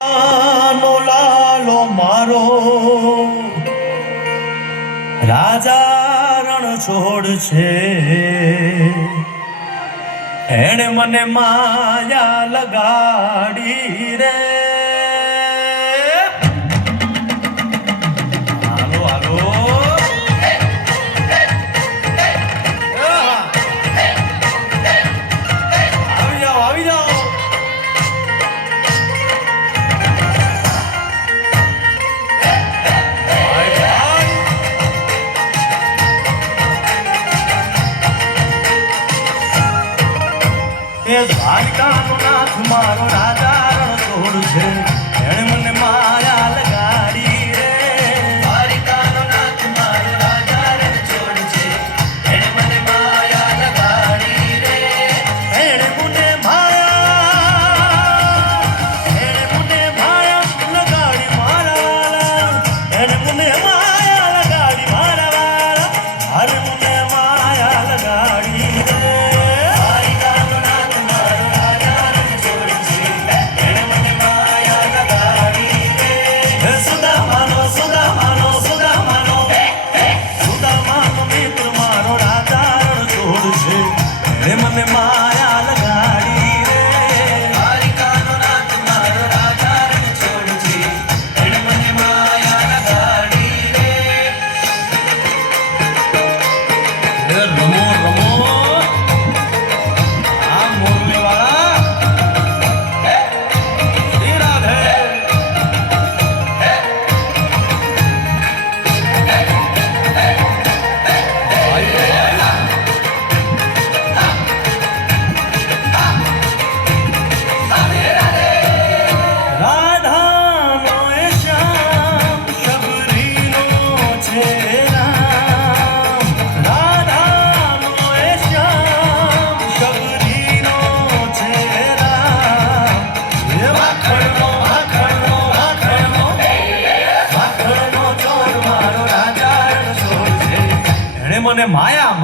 નો લાલો મારો રાજા રણ છોડ છે, એણે મને માયા લગાડી રે. હાલો હાલો આવી જાઓ આવી જાઓ. એ દ્વારકાનો નાથ મારો રાજા રણ છોડ છે, એણે મને માયા લગાડી રે. દ્વારકાનો નાથ મારો રાજા રણ છોડ છે, એણે મને માયા લગાડી રે. એણે મને માયા લગાડી મારા વાલા, એણે મને માયા લગાડી મારા વાલા, અરે મને માયા લગાડી રે. મને માયા લગાડી રે. દ્વારિકાનો નાથ મારો રાજા રણ છોડ છે, એણે મને માયા લગાડી રે. રમો રમો આ મોરલી વાળા રાધે. મને માયા